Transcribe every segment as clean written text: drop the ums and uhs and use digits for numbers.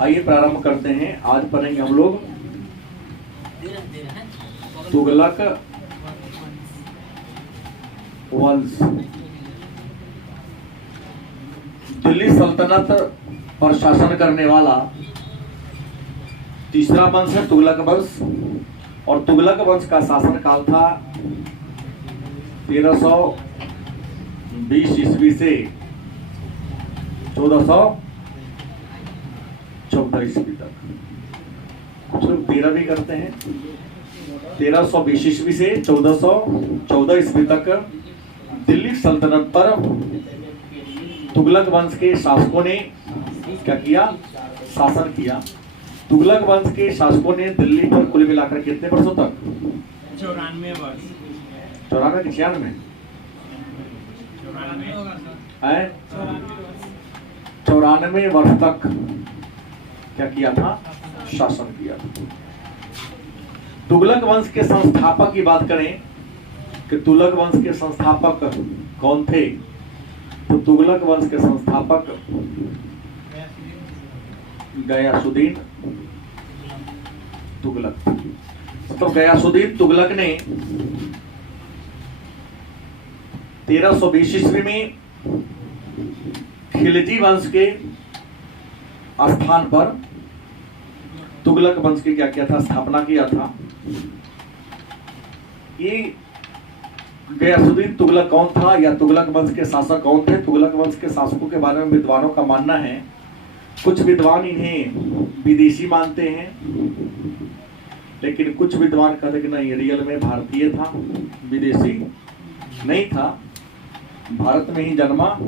आइए प्रारंभ करते हैं। आज पढ़ेंगे हम लोग तुगलक वंश। दिल्ली सल्तनत पर शासन करने वाला तीसरा वंश है तुगलक वंश। और तुगलक वंश का शासन काल था 1320 ईस्वी से 1414 ईस्वी तक। कुछ लोग 13 भी करते हैं। 1320 ईस्वी से 1414 ईस्वी तक दिल्ली सल्तनत पर तुगलक वंश के शासकों ने क्या किया? शासन किया। तुगलक वंश के शासकों ने दिल्ली पर कुल मिलाकर कितने वर्षों तक? 94 वर्ष। 94 कि 96? 94 वर्ष तक क्या किया था? शासन किया था। तुगलक वंश के संस्थापक की बात करें कि तुगलक वंश के संस्थापक कौन थे, तो तुगलक वंश के संस्थापक गयासुद्दीन तुगलक। तो गयासुद्दीन तुगलक ने 1320 ईस्वी में खिलजी वंश के स्थान पर तुगलक वंश की क्या किया था? स्थापना किया था। ये गयासुद्दीन तुगलक कौन था या तुगलक वंश के शासक कौन थे? तुगलक वंश के शासकों के बारे में विद्वानों का मानना है, कुछ विद्वान इन्हें विदेशी मानते हैं, लेकिन कुछ विद्वान कहते कि नहीं, रियल में भारतीय था, विदेशी नहीं था, भारत में ही जन्मा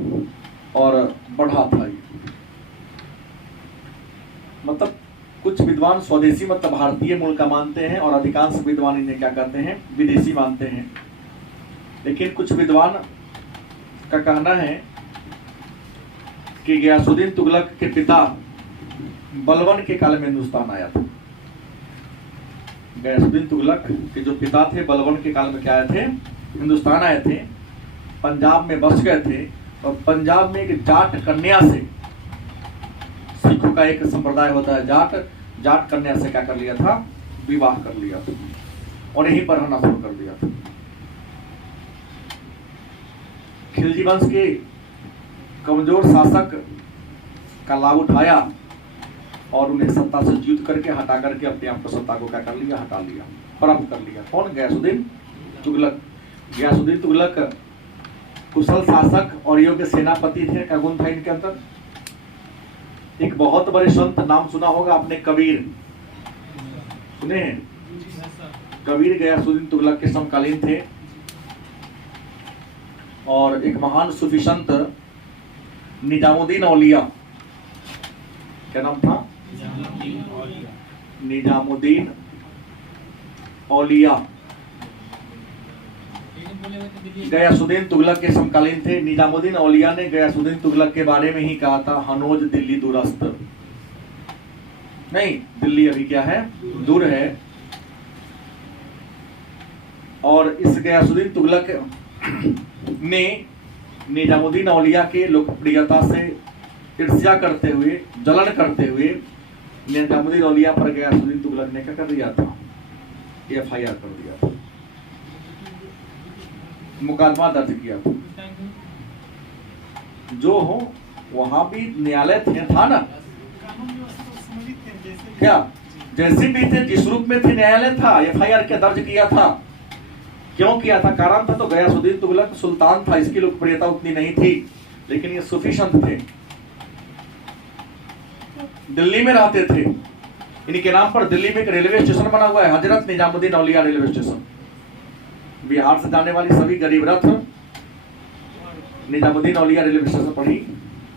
और बढ़ा था। मतलब कुछ विद्वान स्वदेशी मतलब भारतीय मूल का मानते हैं और अधिकांश विद्वान इन्हें क्या कहते हैं? विदेशी मानते हैं। लेकिन कुछ विद्वान का कहना है कि गयासुद्दीन तुगलक के पिता बलबन के काल में हिंदुस्तान आया था। गयासुद्दीन तुगलक के जो पिता थे बलबन के काल में क्या आए थे? हिंदुस्तान आए थे, पंजाब में बस गए थे और पंजाब में एक जाट कन्या से, सिखों का एक संप्रदाय होता है जाट कन्या से क्या कर लिया था? विवाह कर लिया था और यहीं पर रहना शुरू कर दिया था। खिलजी वंश के कमजोर शासक का लाभ उठाया और उन्हें सत्ता से युद्ध करके हटा करके अपने आप को सत्ता को क्या कर लिया? हटा लिया, प्राप्त कर लिया। कौन? गयासुद्दीन तुगलक। गयासुद्दीन तुगलक कुशल शासक और योग्य सेनापति थे। क्या गुण था इनके अंदर? एक बहुत बड़े संत, नाम सुना होगा आपने, कबीर सुने हैं? कबीर गयासुद्दीन तुगलक के समकालीन थे। और एक महान सूफी संत निजामुद्दीन औलिया, क्या नाम था? निजामुद्दीन औलिया गयासुद्दीन तुगलक के समकालीन थे। निजामुद्दीन औलिया ने गयासुद्दीन तुगलक के बारे में ही कहा था, हनोज दिल्ली दूरस्थ। नहीं, दिल्ली अभी क्या है? दूर है। और इस गयासुद्दीन तुगलक ने निजामुद्दीन औलिया के लोकप्रियता से ईर्ष्या करते हुए, जलन करते हुए निजामुद्दीन औलिया पर गयासुद्दीन तुगलक ने क्या कर दिया था? FIR कर दिया था, मुकदमा दर्ज किया था। जो हो वहां भी न्यायालय था ना, क्या जैसे भी थे, जिस रूप में थे, न्यायालय था, FIR क्या दर्ज किया था। क्यों किया था? कारण था तो गयासुद्दीन तुगलक सुल्तान था, इसकी लोकप्रियता उतनी नहीं थी, लेकिन ये सूफी संत थे, दिल्ली में रहते थे। इनके नाम पर दिल्ली में एक रेलवे स्टेशन बना हुआ है, हजरत निजामुद्दीन औलिया रेलवे स्टेशन। बिहार से जाने वाली सभी गरीब रथ निजामुद्दीन औलिया रेलवे स्टेशन पर ही,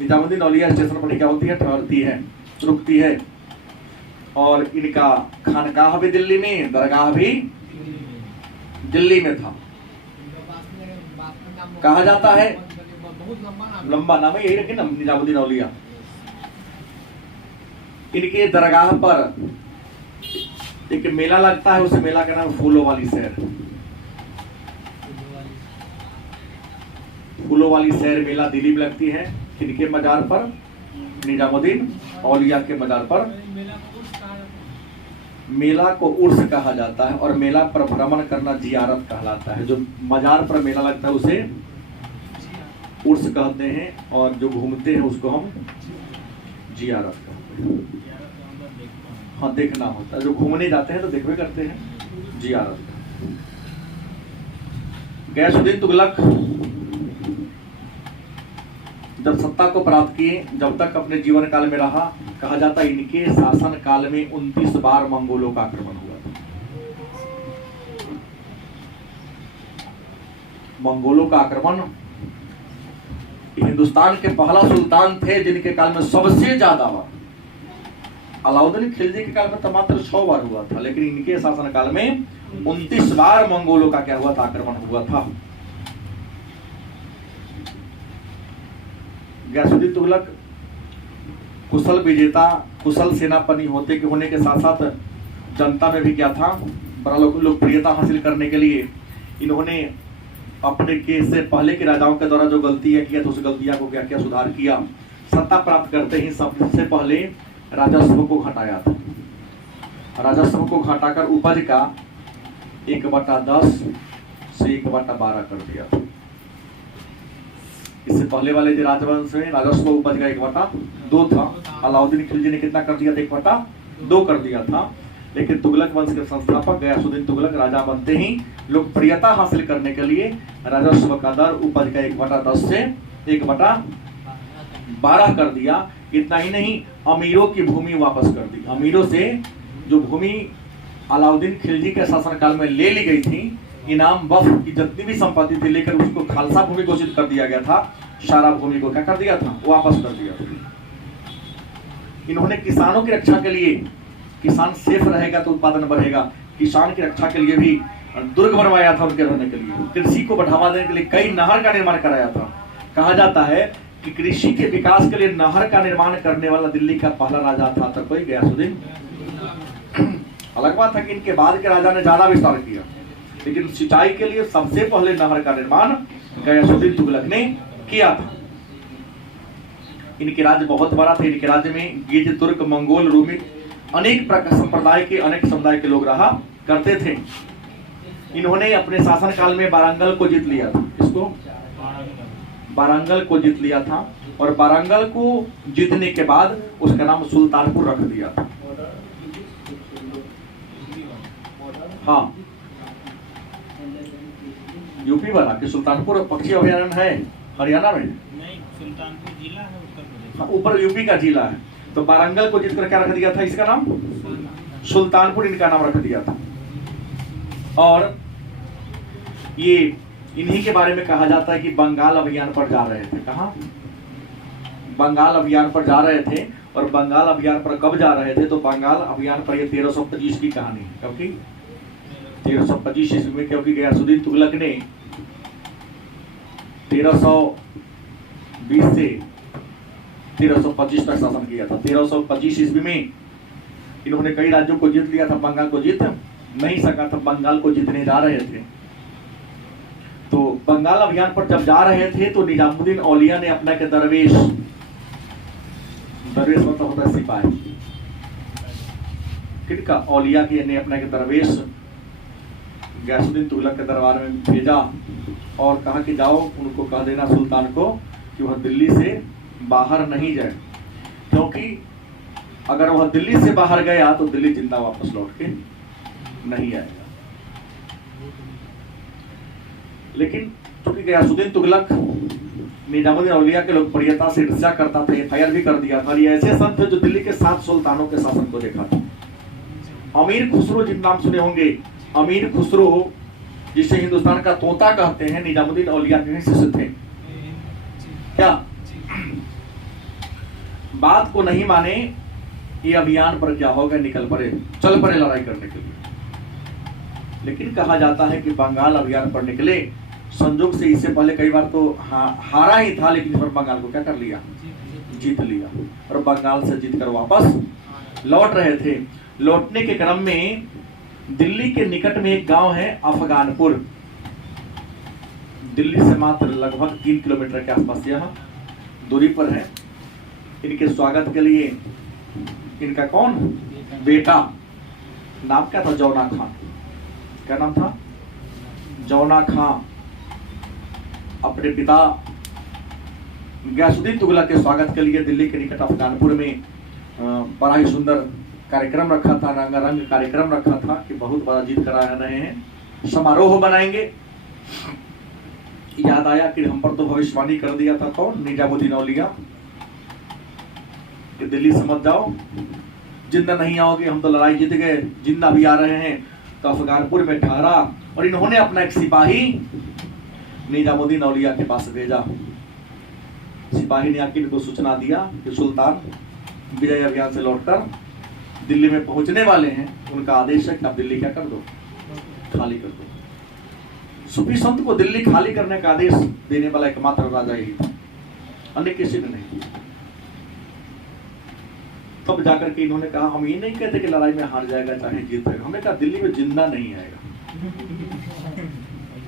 निजामुद्दीन औलिया स्टेशन पर क्या होती है? ठहरती है, रुकती है। और इनका खानकाह भी दिल्ली में, दरगाह भी दिल्ली में था। कहा जाता है, लंबा नाम है, यही रखे ना, निजामुद्दीन औलिया। इनके दरगाह पर एक मेला लगता है, उस मेला का नाम फूलों वाली सैर। फूलों वाली सैर मेला दिल्ली में लगती है। किनके मजार पर? निजामुद्दीन औलिया के मजार पर। मेला को उर्स कहा जाता है और मेला पर भ्रमण करना जियारत कहलाता है। जो मजार पर मेला लगता है उसे उर्स कहते हैं और जो घूमते हैं उसको हम जियारत कहते हैं। हाँ, देखना होता है। जो घूमने जाते हैं तो देखवे करते हैं, जियारत। गयासुद्दीन तुगलक जब सत्ता को प्राप्त किए, जब तक अपने जीवन काल में रहा, कहा जाता है इनके शासन काल में 29 बार मंगोलों का आक्रमण हुआ था। मंगोलों का आक्रमण, हिंदुस्तान के पहला सुल्तान थे जिनके काल में सबसे ज्यादा बार। अलाउद्दीन खिलजी के काल में तो मात्र 6 बार हुआ था, लेकिन इनके शासन काल में 29 बार मंगोलों का क्या हुआ था, आक्रमण हुआ था। गयासुद्दीन तुगलक कुशल विजेता, कुशल सेनापति होने के साथ साथ जनता में भी क्या था, बड़ा लोकप्रियता हासिल करने के लिए इन्होंने अपने के से पहले के राजाओं के द्वारा जो गलतियां किया तो उस गलतियां को क्या क्या सुधार किया। सत्ता प्राप्त करते ही सबसे पहले राजस्व को घटाया था। राजस्व को घटाकर उपज का 1/10 से 1/12 कर दिया था। इससे पहले वाले जो राजवंश में राजस्व उपज का 1/2 था। अलाउद्दीन खिलजी ने कितना कर दिया था, 1/2 कर दिया था। लेकिन तुगलक वंश के संस्थापक गयासुद्दीन तुगलक राजा बनते ही लोकप्रियता हासिल करने के लिए राजस्व का दर उपज का 1/10 से 1/12 कर दिया। इतना ही नहीं, अमीरों की भूमि वापस कर दी। अमीरों से जो भूमि अलाउद्दीन खिलजी के शासनकाल में ले ली गई थी, इनाम वक्फ की जितनी भी संपत्ति थी लेकर उसको खालसा भूमि घोषित कर दिया गया था। सारा भूमि को क्या कर दिया था, वापस कर दिया था। इन्होंने किसानों की रक्षा के लिए, किसान सेफ रहेगा तो उत्पादन बढ़ेगा, किसान की रक्षा के लिए भी दुर्ग बनवाया था उनके रहने के लिए। कृषि को बढ़ावा देने के लिए कई नहर का निर्माण कराया था। कहा जाता है कि कृषि के विकास के लिए नहर का निर्माण करने वाला दिल्ली का पहला राजा था तो कोई गयासुद्दीन। अलग बात है कि इनके बाद के राजा ने ज्यादा विस्तार किया, लेकिन सिंचाई के लिए सबसे पहले नहर का निर्माण गयासुद्दीन तुगलक ने किया था। इनके राज्य बहुत बड़ा था। इनके राज्य में गिज, तुर्क, मंगोल, रूमी, अनेक प्रकार संप्रदाय के, अनेक समुदाय के लोग रहा करते थे। इन्होंने अपने शासन काल में वारंगल को जीत लिया था। इसको वारंगल को जीत लिया था और वारंगल को जीतने के बाद उसका नाम सुल्तानपुर रख दिया था। हाँ, यूपी वाला कि सुल्तानपुर पक्षी अभयारण्य है हरियाणा में? नहीं, सुल्तानपुर जिला है, उत्तर प्रदेश। ऊपर यूपी का जिला है। तो वारंगल को जीतकर क्या रख दिया था, इसका नाम सुल्तानपुर इनका नाम रख दिया था। और ये इन्हीं के बारे में कहा जाता है कि बंगाल अभियान पर जा रहे थे। कहाँ? बंगाल अभियान पर जा रहे थे। और बंगाल अभियान पर कब जा रहे थे, तो बंगाल अभियान पर ये 1325 की कहानी है। क्योंकि 1325 ईस्वी में, क्योंकि गयासुद्दीन तुगलक ने 1320 से 1325 तक शासन किया था। 1325 ईस्वी में इन्होंने कई राज्यों को जीत लिया था, बंगाल को जीत नहीं सका था। बंगाल को जीतने जा रहे थे। तो बंगाल अभियान पर जब जा रहे थे तो निजामुद्दीन औलिया ने अपना के दरवेश मतलब होता है सिपाही, किनका, औलिया की ने अपना के दरवेश गयासुद्दीन तुगलक के दरबार में भेजा और कहा कि जाओ उनको कह देना सुल्तान को कि वह दिल्ली से बाहर नहीं जाए, क्योंकि अगर वह दिल्ली से बाहर गया तो दिल्ली जिंदा वापस लौट के नहीं आएगा। लेकिन चूंकि गयासुद्दीन तुगलक निजामुद्दीन औलिया के लोकप्रियता से ईर्ष्या करता था, एफआईआर भी कर दिया था। ये ऐसे संत थे जो दिल्ली के 7 सुल्तानों के शासन को देखा था। अमीर खुसरो, जिन नाम सुने होंगे, अमीर खुसरो जिसे हिंदुस्तान का तोता कहते हैं, निजामुद्दीन औलिया के शिष्य थे। क्या बात को नहीं माने, ये अभियान पर क्या हो गए, निकल पड़े, चल पड़े लड़ाई करने के लिए। लेकिन कहा जाता है कि बंगाल अभियान पर निकले, संजोग से इससे पहले कई बार तो हारा ही था, लेकिन इस बार बंगाल को क्या कर लिया, जीत लिया और बंगाल से जीतकर वापस लौट रहे थे। लौटने के क्रम में दिल्ली के निकट में एक गांव है अफगानपुर, दिल्ली से मात्र लगभग 3 किलोमीटर के आसपास यह दूरी पर है। इनके स्वागत के लिए इनका कौन बेटा, नाम क्या था, जौना खान। क्या नाम था, जौना खान, अपने पिता गयासुद्दीन तुगलक के स्वागत के लिए दिल्ली के निकट अफगानपुर में बड़ा ही सुंदर कार्यक्रम रखा था, रंगारंग कार्यक्रम रखा था कि बहुत बड़ा जीत करा रहे हैं, समारोह बनाएंगे। याद आया कि हम पर तो भविष्यवाणी कर दिया था कौन, निजामुद्दीन औलिया, कि दिल्ली समझ जाओ जिंदा नहीं आओगे, हम तो लड़ाई जीत गए, जिंदा भी आ रहे हैं। तो अफगानपुर में ठहरा और इन्होंने अपना एक सिपाही निजामुद्दीन औलिया के पास भेजा। सिपाही ने आके इनको सूचना दिया कि सुल्तान विजय अभियान से लौटकर दिल्ली में पहुंचने वाले हैं, उनका आदेश है कि आप दिल्ली क्या कर दो, खाली कर दो। सूफी संत को दिल्ली खाली करने का आदेश देने वाला एकमात्र राजा यही था, अन्य किसी ने नहीं किया। तब जाकर के इन्होंने कहा हम ये नहीं कहते कि लड़ाई में हार जाएगा चाहे जीत जाएगा, हमने कहा दिल्ली में जिंदा नहीं आएगा।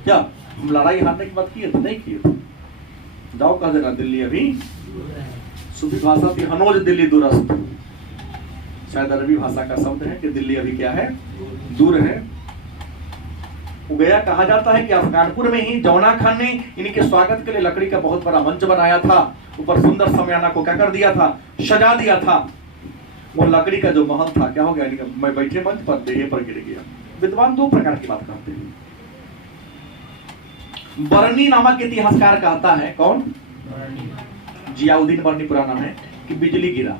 क्या हम लड़ाई हारने की बात किए थे, नहीं किए थे। जाओ कह देना दिल्ली अभी, सूफी भाषा थी हनोज दिल्ली दूरस्थ, शायद अरबी भाषा का शब्द है कि दिल्ली अभी क्या है, दूर है। वो गया, कहा जाता है कि अफगानपुर में ही जौना खान ने इनके स्वागत के लिए लकड़ी का बहुत बड़ा मंच बनाया था, ऊपर सुंदर समयाना को क्या कर दिया था, सजा दिया था। वो लकड़ी का जो महल था क्या हो गया, मैं बैठे मंच पर देह पर गिर गया। विद्वान दो प्रकार की बात करते हैं। बरनी नामक इतिहासकार कहता है, कौन, जियाउद्दीन बरनी पूरा नाम है, कि बिजली गिरा।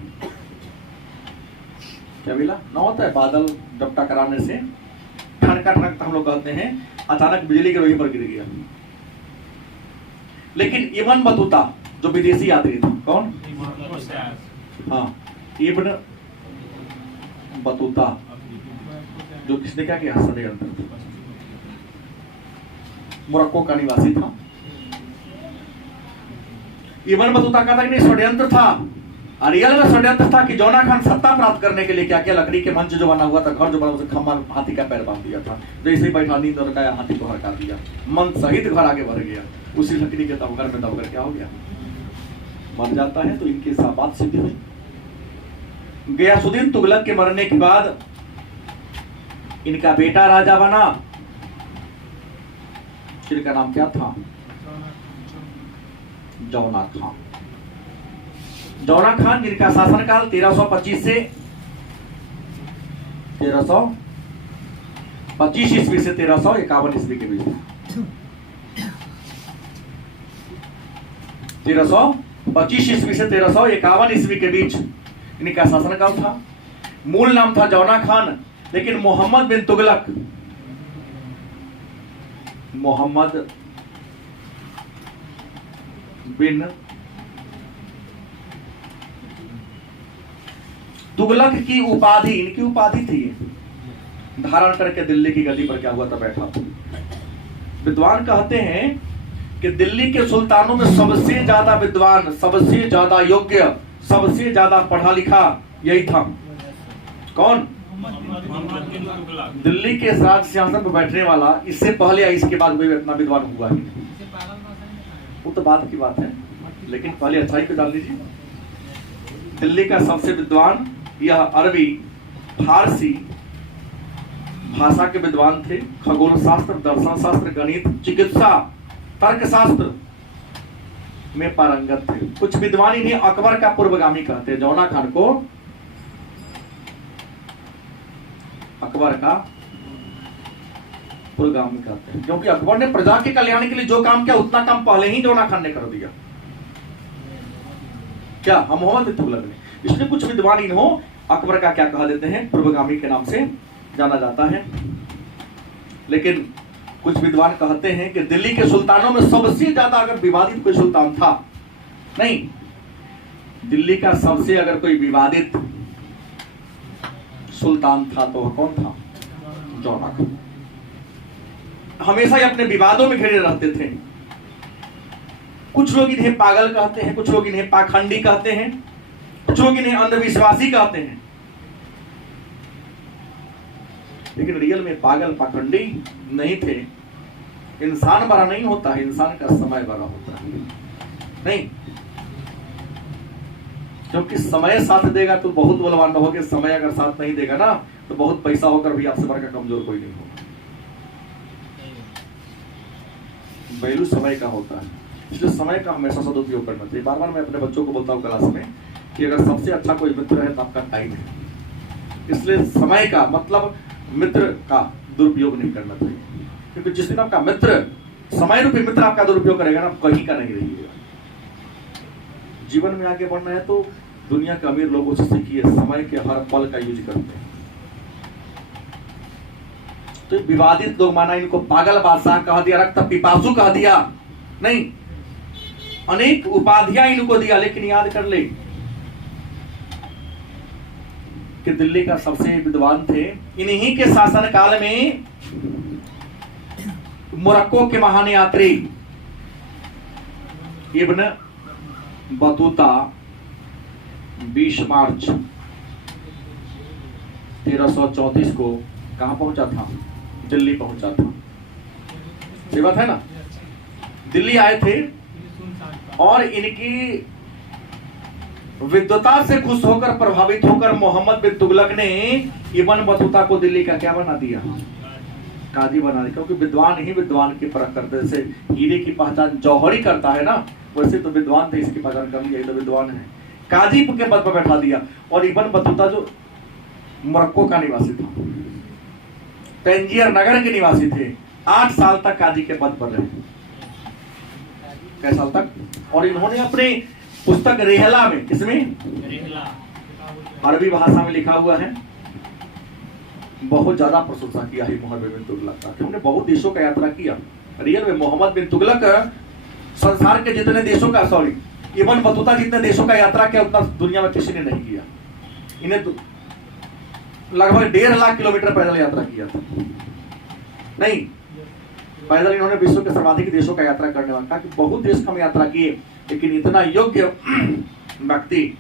क्या मिला ना, होता है बादल जब टकराने से ठनका ठनकता हम लोग कहते हैं, अचानक बिजली के वहीं पर गिर गया। लेकिन इब्न बतूता जो विदेशी यात्री था, कौन, हाँ इब्न बतूता, जो किसने क्या किया, षड्यंत्र, मोरक्को का निवासी था। इब्न बतूता कहता कि षड्यंत्र था, रियल में षड्यंत्र था कि जौना खान सत्ता प्राप्त करने के लिए क्या किया, लकड़ी के मंच जो बना हुआ था, घर जो बना, उसे खम्मा हाथी का पैर बांध दिया था, जैसे ही बैठा नींद और गया हाथी को हड़का दिया, मन सहित घर आगे बढ़ गया। उसी लकड़ी के दबकर में दबकर क्या हो गया, मर जाता है। तो इनकी बात सिद्धि हुई। गयासुद्दीन तुगलक के मरने के बाद इनका बेटा राजा बना, जिनका नाम क्या था, जौना खान। जौना खान जिनका शासनकाल 1325 से 1325 ईस्वी से 1351 ईस्वी के बीच, 1325 ईस्वी से 1351 ईस्वी के बीच इनका शासनकाल था। मूल नाम था जौना खान, लेकिन मोहम्मद बिन तुगलक, मोहम्मद बिन तुगलक की उपाधि, इनकी उपाधि थी, धारण करके दिल्ली की गद्दी पर क्या हुआ था, बैठा था। विद्वान कहते हैं कि दिल्ली के सुल्तानों में सबसे ज्यादा विद्वान, सबसे ज्यादा योग्य, सबसे ज्यादा पढ़ा लिखा यही था, कौन, दिल्ली के राज सिंहासन पर बैठने वाला। इससे पहले या इसके बाद कोई इतना विद्वान हुआ ही नहीं, वो तो बात की बात है, लेकिन पहले अच्छाई को जान लीजिए। दिल्ली का सबसे विद्वान यह अरबी, फारसी भाषा के विद्वान थे, खगोल शास्त्र, दर्शन शास्त्र, गणित, चिकित्सा, तर्कशास्त्र में पारंगत थे। कुछ विद्वान इन्हें अकबर का पूर्वगामी कहते हैं, जौना खान को अकबर का पूर्वगामी कहते हैं, क्योंकि अकबर ने प्रजा के कल्याण के लिए जो काम किया उतना काम पहले ही जौना खान ने कर दिया। क्या हम मोहम्मद तुगलक ने, इसलिए कुछ विद्वान इन्हों अकबर का क्या कहा देते हैं, पूर्वगामी के नाम से जाना जाता है। लेकिन कुछ विद्वान कहते हैं कि दिल्ली के सुल्तानों में सबसे ज्यादा अगर विवादित कोई सुल्तान था, नहीं, दिल्ली का सबसे अगर कोई विवादित सुल्तान था तो वह कौन था, जौना खान। हमेशा ही अपने विवादों में घिरे रहते थे। कुछ लोग इन्हें पागल कहते हैं, कुछ लोग इन्हें पाखंडी कहते हैं, कुछ लोग इन्हें अंधविश्वासी कहते हैं। लेकिन रियल में पागल पाखंडी नहीं थे। इंसान बड़ा नहीं होता है, इंसान का समय बड़ा होता है। नहीं, क्योंकि समय साथ देगा तो बहुत बलवान रहोगे, समय अगर साथ नहीं देगा ना तो बहुत पैसा होकर भी आपसे बढ़कर कमजोर कोई नहीं होगा। वैल्यू समय का होता है, इसलिए समय का हमेशा सदुपयोग करना चाहिए। बार बार मैं अपने बच्चों को बोलता हूँ क्लास में कि अगर सबसे अच्छा कोई मित्र है तो आपका टाइम है, इसलिए समय का मतलब मित्र का दुरुपयोग नहीं करना चाहिए, क्योंकि जिस दिन आपका मित्र समय रूपी मित्र आपका दुरुपयोग करेगा ना, आप कहीं का नहीं रहिएगा। जीवन में आगे बढ़ना है तो दुनिया के अमीर लोगों से सीखिए, समय के हर पल का यूज करते हैं। तो विवादित लोग माना इनको पागल बादशाह कह दिया, रक्त पिपासु कह दिया, नहीं अनेक उपाधियां इनको दिया, लेकिन याद कर ले कि दिल्ली का सबसे विद्वान थे। इन्हीं के शासन काल में मोरक्को के महान यात्री इब्न बतूता 20 मार्च 1334 को कहां पहुंचा था? दिल्ली पहुंचा था। ये बात है ना, दिल्ली आए थे और इनकी विद्वता से खुश होकर प्रभावित होकर मोहम्मद बिन तुगलक ने इब्न बतूता को दिल्ली का क्या बना दिया? काजी बना दिया। क्योंकि विद्वान ही विद्वान की परख करते, जैसे हीरे की पहचान जौहरी करता है ना, वैसे तो विद्वान थे इसकी पहचान कर लिया, तो विद्वान है। काजी के पद पर बैठा दिया। और इब्न बतूता जो मोरक्को का निवासी था, तंजियर नगर के निवासी थे, 8 साल तक काजी के पद पर रहे। कैसे साल तक? और इन्होंने अपने पुस्तक रेहला में, किसमें? अरबी भाषा में लिखा हुआ है, बहुत ज्यादा प्रशंसा किया है मोहम्मद बिन तुगलक का। हमने बहुत देशों का यात्रा किया। रियल में मोहम्मद बिन तुगलक संसार के जितने देशों का, सॉरी इब्न बतूता जितने देशों का यात्रा किया उतना दुनिया में किसी ने नहीं किया। इन्हें तो लगभग 1.5 लाख किलोमीटर पैदल यात्रा किया था। नहीं, पैदल इन्होंने विश्व के सर्वाधिक देशों का यात्रा करने वाला, कि बहुत देश का हम यात्रा किए, लेकिन इतना योग्य व्यक्ति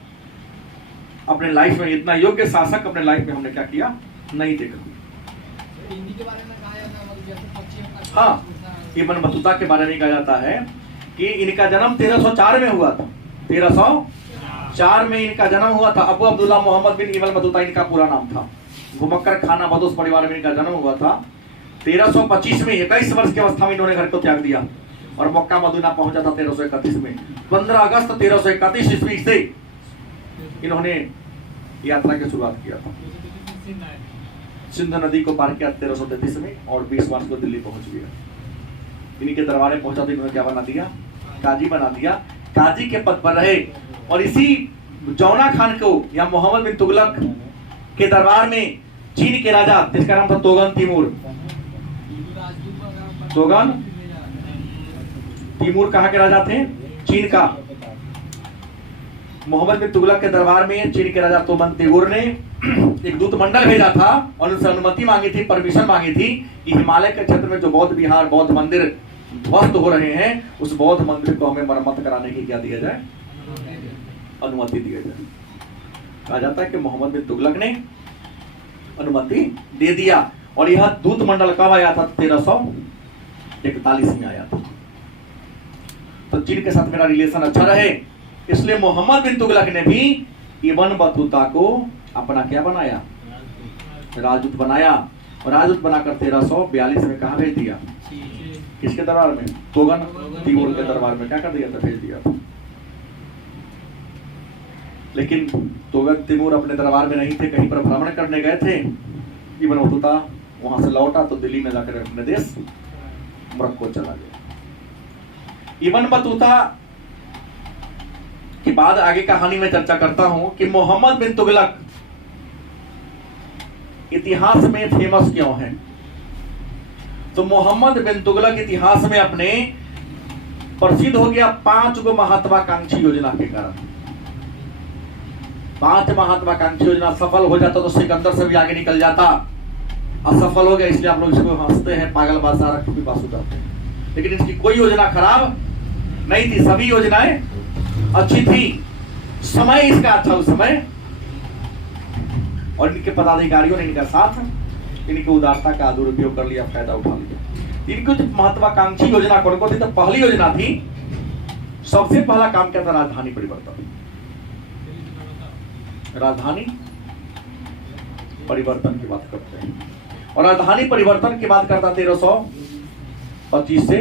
अपने लाइफ में, इतना योग्य शासक अपने लाइफ में हमने क्या किया नहीं देखा। हाँ, इब्न बतूता के बारे में कहा जाता है कि इनका जन्म 1304 में हुआ था। 1304 में इनका जन्म हुआ था। अबू अब्दुल्ला मोहम्मद बिन इब्न बतूता इनका पूरा नाम था। घुमक्कर खाना बदोश परिवार में इनका जन्म हुआ था। 1325 में 21 वर्ष की अवस्था में इन्होंने घर को त्याग दिया और मक्का मदीना पहुंचा था 1331 में। 15 अगस्त 1331 ईस्वी से इन्होंने यात्रा की शुरुआत किया था। सिंध नदी को पार किया 1333 में और 20 मार्च को दिल्ली पहुंच गया। इन्हीं के दरबार में पहुंचा तो इन्होंने क्या बना दिया? काजी बना दिया। काजी के पद पर रहे और इसी जौना खान को या मोहम्मद बिन तुगलक के दरबार में चीन के राजा, जिसका नाम था तोगन तिमूर। तोगन तिमूर कहाँ के राजा थे? चीन का। मोहम्मद बिन तुगलक के दरबार में चीन के राजा तोगन तिमूर ने एक दूत मंडल भेजा था और उनसे अनुमति मांगी थी, परमिशन मांगी थी कि हिमालय के क्षेत्र में जो बौद्ध विहार, बौद्ध मंदिर ध्वस्त हो रहे हैं, उस बौद्ध मंदिर को हमें मरम्मत कराने की क्या दिया जाए? अनुमति दिया जाए। कहा जाता है कि मोहम्मद बिन तुगलक ने अनुमति दे दिया। और यह दूत मंडल कब आया था? 1341 में आया था। तो चीन के साथ मेरा रिलेशन अच्छा रहे, इसलिए मोहम्मद बिन तुगलक ने भी इब्न बतूता को अपना क्या बनाया? राजदूत बनाया। और राजदूत बनाकर 1342 में कहा भेज दिया? किसके दरबार में? तोगन तिमूर के दरबार में क्या कर दिया था? भेज दिया था। लेकिन तोगन तिमूर अपने दरबार में नहीं थे, कहीं पर भ्रमण करने गए थे। इब्न बतूता वहां से लौटा तो दिल्ली में जाकर अपने देश मोरक्को चला गया। इब्न बतूता के बाद आगे कहानी में चर्चा करता हूं कि मोहम्मद बिन तुगलक इतिहास में फेमस क्यों है। तो मोहम्मद बिन तुगलक इतिहास में अपने प्रसिद्ध हो गया 5 गो महत्वाकांक्षी योजना के कारण। 5 महत्वाकांक्षी योजना सफल हो जाता तो सिकंदर से भी आगे निकल जाता। असफल हो गया, इसलिए आप लोग इसको हंसते हैं, पागल बादशाह रख भी पास करते हैं। लेकिन इसकी कोई योजना खराब नहीं थी, सभी योजनाएं अच्छी थी। समय इसका अच्छा उस समय, और इनके पदाधिकारियों ने इनका साथ, इनकी उदारता का दुरुपयोग कर लिया, फायदा उठा लिया। इनकी जो महत्वाकांक्षी योजना कौन कौन थी? तो पहली योजना थी, सबसे पहला काम क्या था? राजधानी परिवर्तन। राजधानी परिवर्तन की बात करते हैं। और राजधानी परिवर्तन की बात करता 1325 से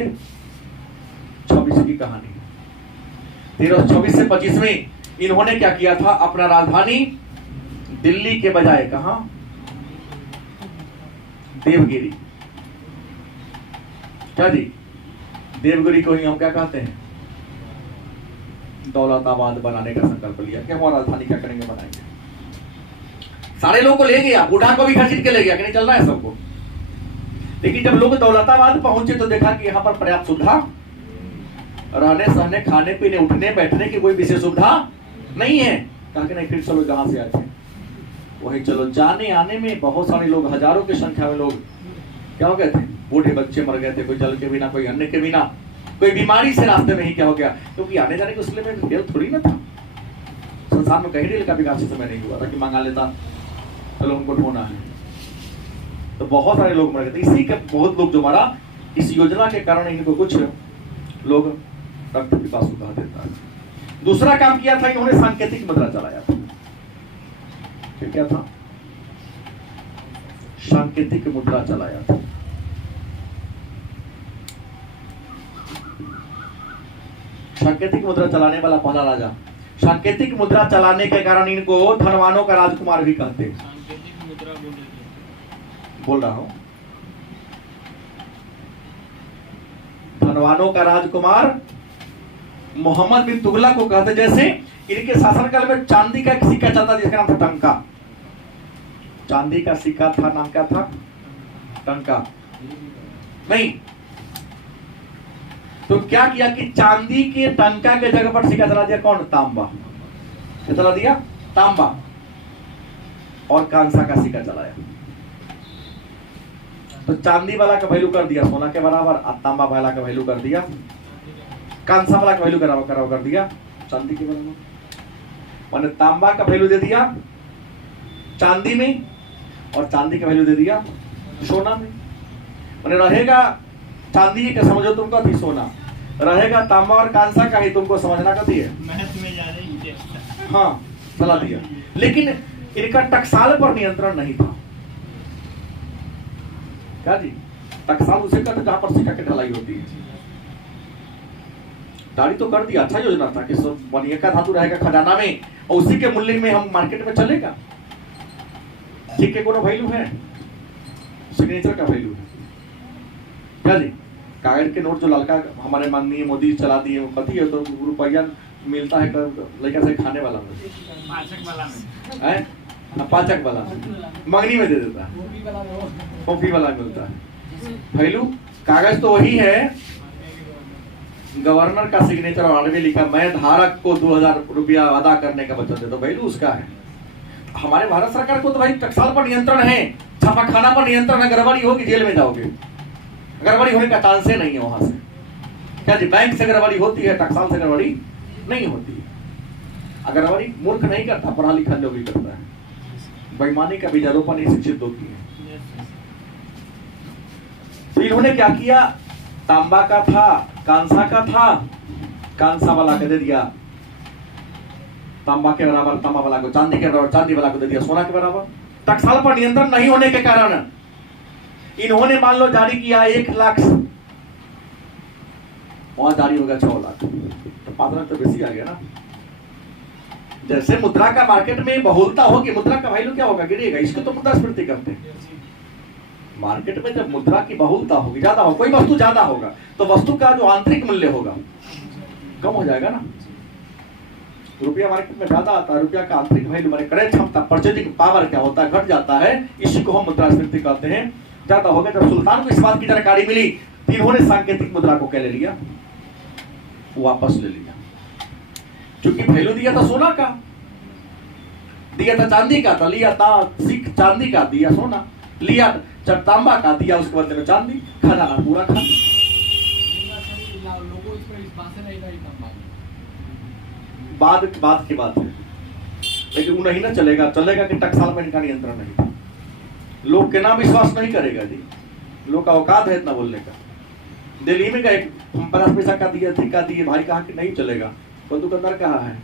26 की कहानी। 1326 से 25 में इन्होंने क्या किया था, अपना राजधानी दिल्ली के बजाय कहां, देवगिरी, क्या जी, देवगिरी को ही हम क्या कहते हैं, दौलताबाद बनाने का संकल्प लिया कि हमारा राजधानी क्या करेंगे, बनाएंगे। सारे लोगों को ले गया, बूढ़ा को भी खसीट के ले गया कि नहीं चल रहा है सबको। लेकिन जब लोग दौलताबाद पहुंचे तो देखा कि यहाँ पर पर्याप्त सुविधा, रहने सहने खाने पीने उठने बैठने की कोई विशेष सुविधा नहीं है। कहा कि नहीं फिर चलो जहां से आते हैं वही चलो। जाने आने में बहुत सारे लोग, हजारों की संख्या में लोग क्या हो गए थे, बूढ़े बच्चे मर गए थे, कोई जल के बिना, कोई अन्न के बिना, कोई बीमारी से रास्ते में ही क्या हो गया, क्योंकि आने जाने के उसके में रेल थोड़ी ना था। संसार में कहीं रेल का विकास समय नहीं हुआ था कि मंगा लेता चलो हमको ढोना है। तो बहुत सारे लोग मर गए थे। इसी के बहुत लोग जो मरा, इस योजना के कारण इनको कुछ लोग रक्त पिपासु कहा देता है। दूसरा काम किया था इन्होंने, सांकेतिक मुद्रा चलाया था। क्या था, सांकेतिक मुद्रा चलाया था। सांकेतिक मुद्रा चलाने वाला पहला राजा। सांकेतिक मुद्रा चलाने के कारण इनको धनवानों का राजकुमार भी कहते हैं। सांकेतिक मुद्रा बोल रहा हूं, धनवानों का राजकुमार मोहम्मद बिन तुगलक को कहते। जैसे इनके शासनकाल में चांदी का एक सिक्का चलता जिसका नाम था टंका। चांदी का सिक्का था, नाम क्या था, टंका। नहीं तो क्या किया कि चांदी के टंका के जगह पर सिक्का चला दिया कौन, तांबा। क्या चला दिया, तांबा। और कांसा का सिक्का चलाया। तो चांदी वाला का वैल्यू कर दिया सोना के बराबर, और तांबा वाला का वैल्यू कर दिया, कांसा वाला का वैल्यू कर दिया चांदी के बराबर। मैंने तांबा का वैल्यू दे दिया चांदी में, और चांदी का वैल्यू दे दिया सोना में। मैंने रहेगा चांदी का समझो तुमको थी, सोना रहेगा तांबा और कांसा का ही तुमको समझना कथी है, मैथ में ज्यादा ही। हाँ चला दिया। लेकिन इनका टकसाल पर नियंत्रण नहीं था। क्या जी, टकसाल उसे कहते जहां पर सिक्का की ढलाई होती है। दाढ़ी तो कर दिया, अच्छा योजना था कि बनिया का धातु रहेगा खजाना में और उसी के मूल्य में हम मार्केट में चलेगा। ठीक है, कोनो वैल्यू है, सिग्नेचर का वैल्यू है। क्या जी, कागज के नोट जो लड़का हमारे माननीय मोदी चला दिए वो कथी है, तो रुपया मिलता है लड़का से खाने वाला में, पाचक वाला में, पाचक वाला मंगनी में दे देता है, कॉफी वाला मिलता है। वैल्यू कागज तो वही है, गवर्नर का सिग्नेचर और ऑर्डर में लिखा मैं धारक को 2000 रुपया अदा करने का वचन देता हूं, वैल्यू उसका है। हमारे भारत सरकार को तो भाई टकसाल पर नियंत्रण है, छापाखाना पर नियंत्रण है। गड़बड़ी होगी जेल में जाओगे, गड़बड़ी होने का चांस नहीं है वहां से। क्या जी, बैंक से गड़बड़ी होती है, टकसाल से गड़बड़ी नहीं होती है। अगर गड़बड़ी मूर्ख नहीं करता, पढ़ा लिखा जो भी करता है। बेईमानी का बीजारोपण ही शिक्षित होती है। तो इन्होंने क्या किया, तांबा का था, कांसा का था, कांसा वाला के दे दिया तांबा के बराबर, तांबा वाला को चांदी के बराबर, चांदी वाला को दे दिया सोना के बराबर। टकसाल पर नियंत्रण नहीं होने के कारण इन्होंने मान लो जारी किया 1 लाख, वहां जारी होगा 6 लाख, तो 5 लाख तो बेसी आ गया ना। जैसे मुद्रा का मार्केट में बहुलता होगी, मुद्रा का वैल्यू क्या होगा, गिरेगा। इसको तो मुद्रास्फीति कहते हैं। मार्केट में जब मुद्रा की बहुलता होगी, ज्यादा हो, कोई वस्तु ज्यादा होगा तो वस्तु का जो आंतरिक मूल्य होगा कम हो जाएगा ना। रुपया मार्केट में ज्यादा आता है, रुपया का आंतरिक वैल्यू माने क्रय क्षमता, परचेजिंग पावर क्या होता है, घट जाता है। इसी को हम मुद्रास्फीति कहते हैं। ज्यादा हो गया। जब सुल्तान को इस बात की जानकारी मिली तो इन्होंने सांकेतिक मुद्रा को क्या ले लिया, वापस ले लिया। क्योंकि वैल्यू दिया था सोना का, दिया था चांदी का, तो लिया था चांदी का, दिया सोना, लिया तांबा का, दिया उसके बदले में चांदी, खजाना पूरा खा। बाद की बात है, लेकिन वो नहीं ना चलेगा कि टकसाल में इनका नियंत्रण नहीं था। लोग के ना विश्वास नहीं करेगा जी, लोग का औकात है इतना बोलने का। दिल्ली में गए, हम 50 पैसा का दिए, सिक्का दिए, भाई कहा कि नहीं चलेगा। तो दुकानदार कहा है